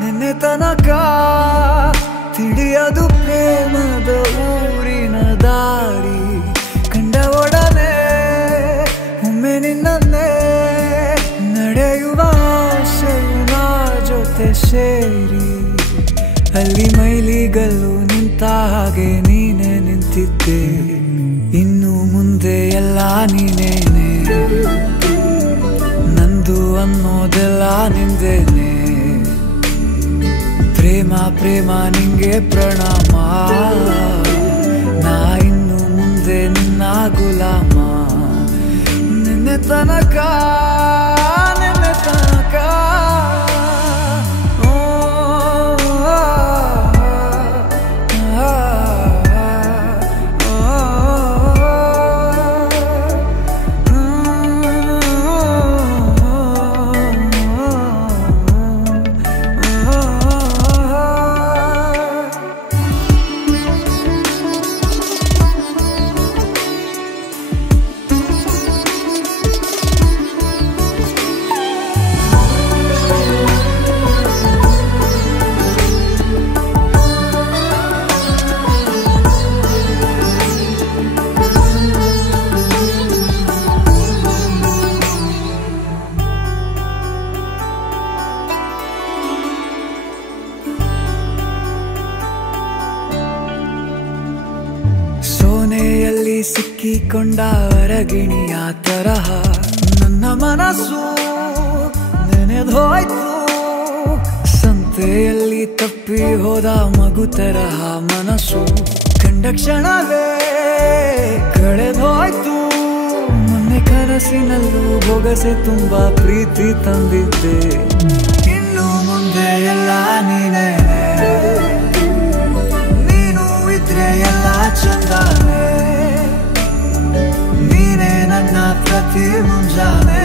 ನಿನ್ನೆ ತನಕ ತಿಳಿಯದು ಪ್ರೇಮದ ಊರಿನ ದಾರಿ ಕಂಡ ಒಡನೆ ಒಮ್ಮೆ ನಿನ್ನೇ ನಡೆಯುವ ಆಸೆಯು ನಾ ಜೊತೆ ಸೇರಿ ಅಲ್ಲಿ ಮೈಲಿಗಲ್ಲು ನಿಂತ ಹಾಗೆ ನೀನೆ ನಿಂತಿದ್ದೆ ಇನ್ನು ಮುಂದೆ ಎಲ್ಲ ನೀನೇನೆ ನಂದು ಅನ್ನೋದೆಲ್ಲ ನಿಂದೇನೆ ಪ್ರೇಮ ಪ್ರೇಮ ನಿಂಗೆ ಪ್ರಣಾಮ ನಾ ಇನ್ನು ಮುಂದೆ ನಿನ್ನ ಗುಲಾಮ ನಿನ್ನೆ ತನಕ ಸೋನೆಯಲ್ಲಿ ಸಿಕ್ಕಿಕೊಂಡ ಅರಗಿಣಿಯ ತರಹ ನನ್ನ ಮನಸ್ಸು ನೆನೆದೋಯ್ತು ಸಂತೆಯಲ್ಲಿ ತಪ್ಪಿ ಹೋದ ಮಗು ತರಹ ಮನಸ್ಸು ಕಂಡ ಕ್ಷಣವೇ ಕಳೆದೋಯ್ತು ಮೊನ್ನೆ ಕನಸಿನಲ್ಲೂ ಬೊಗಸೆ ತುಂಬಾ ಪ್ರೀತಿ ತಂದಿದ್ದೆ ಇನ್ನು ಮುಂದೆ ಎಲ್ಲ ನೀನೇ ಎಲ್ಲ ಚಂದಾನೆ ನೀನೇ ನನ್ನ ಪ್ರತಿ ಮುಂಜಾನೆ